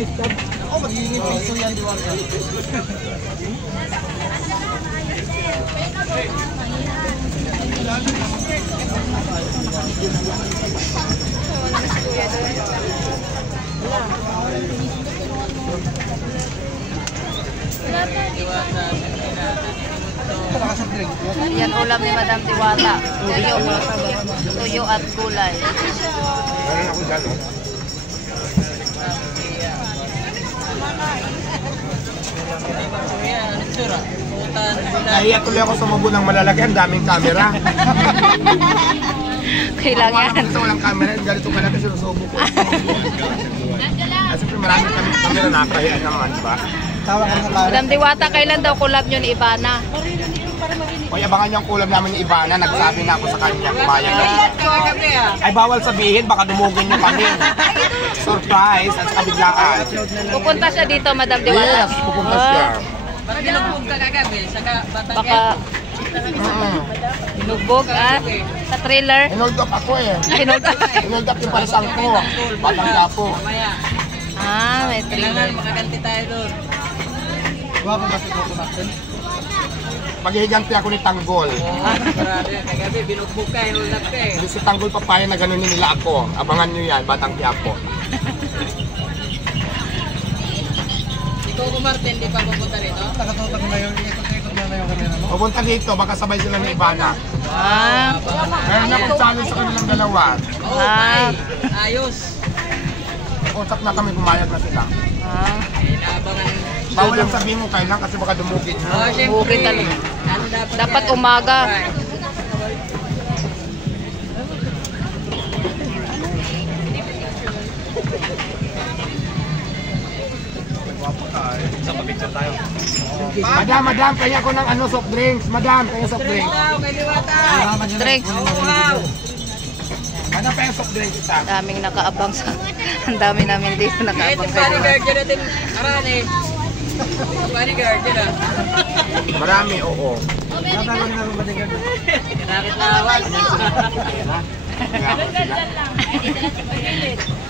Ako, magiging piso yan, di ba? Yan ulam ni Madam Diwata. Tuyo at gulay. Meron ako dyan, no? Nahiya tuloy ako sumubo ng malalaki. Ang daming camera. Kailangan. Kasi walang camera. Ganito ka na kasi sinusubo ko. Kasi maraming kami camera nakakahiya naman, diba? Madam Diwata, kailan daw collab nyo ni Ivana? Hoy, abangan niyo ang kulam namin ni Ivana. Nagsabi na ako sa kanya. Kumayag na. Ay, bawal sabihin. Baka dumugin niyo kami. Surprise at saka biglaan. Pupunta siya dito, Madam Diwata. Yes, pupunta siya. Baka hinugbog sa trailer. Hinold up ako eh. Hinold up yung parisang ko. Batang Gapo. May trailer. Makaganti tayo doon. Huwag mo kasi kukunatin. Paghihiganti ako ni Tanggol. Kagabi, binugbog ka, hinold up ka eh. Hindi si Tanggol papaya na gano'n nila ako. Abangan nyo yan, Batang Quiapo. Ikaw ko Martin, di pa pupunta rito? Nakatutag na yung ikot-ikot na yung kanina mo? Pupunta dito, baka sabay sila ni Ivana. Meron akong challenge sa kanilang dalawa. Okay, ayos. Usap na kami, pumayag na sila. Inaabangan. Bawal lang sabihin mo kailan kasi baka dumugin. Bukid talaga. Dapat umaga. Madam, kaya ko ng soft drinks. Madam, kaya soft drinks. Drinks. Madam, kaya soft drinks isa. Daming nakaabang sa... Ang dami namin dito nakaabang sa... Marami, oo.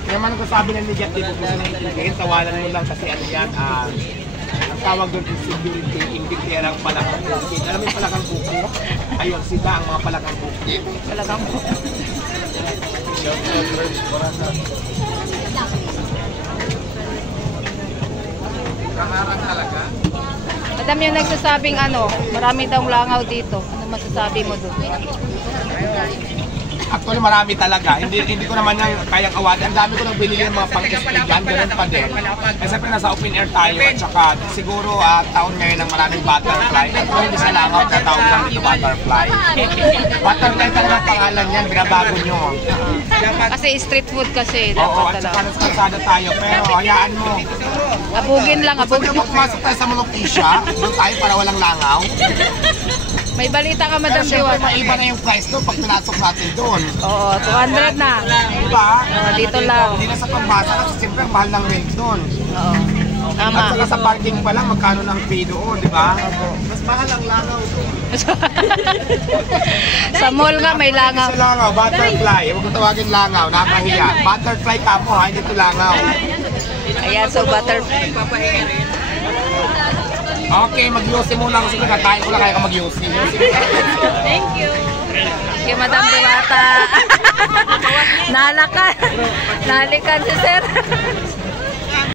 Kaya man ko sabi ng media dito kung sinayin, tawanan mo lang kasi ano yan, ang tawag doon insecurity, hindi kaya lang palakang bukid. Alam mo yung palakang bukid? Ayun, sila ang mga palakang bukid. Palakang bukid. Kaharang talaga. Madam, yung nagsasabing marami daw langaw dito. Ano masasabi mo doon? Actually, marami talaga. Hindi ko naman yan kayang awatin. Ang dami ko nang binili ng mga pang-estudyant, ganun pa din. Kasi siyempre nasa open air tayo at saka siguro taon ngayon ng maraming butterfly. Kung hindi sa langaw, tatawag lang dito butterfly. Butterfly talaga ang pangalan yan, binabago nyo. Kasi street food kasi. Oo, Dapat at saka talaga. nasa kalsada tayo. Pero hayaan mo. Abugin lang, Gusto abugin. nyo pumasok tayo sa Monokesia? Doon tayo para walang langaw? May balita ka, Pero Madam siyempre, Diwata. maiba na yung price doon pag pinasok natin doon. Oo, 200 na. Diba? Dito lang. Hindi na sa pambasa kasi siyempre ang mahal ng rent doon. Oo. Tama. At saka sa parking pa lang, magkano ng pay doon, di ba? Mas mahal ang langaw doon. Sa mall nga may langaw. Sa langaw, butterfly. Huwag ko tawagin langaw, nakakahiya. Butterfly ka po ha, hindi ito langaw. Ayan, so butterfly. Okay, mag-yusi muna kasi nagkatayin ko lang kaya ka mag-yusi. Thank you. Okay, Madam Diwata. Nahalikan si Sir.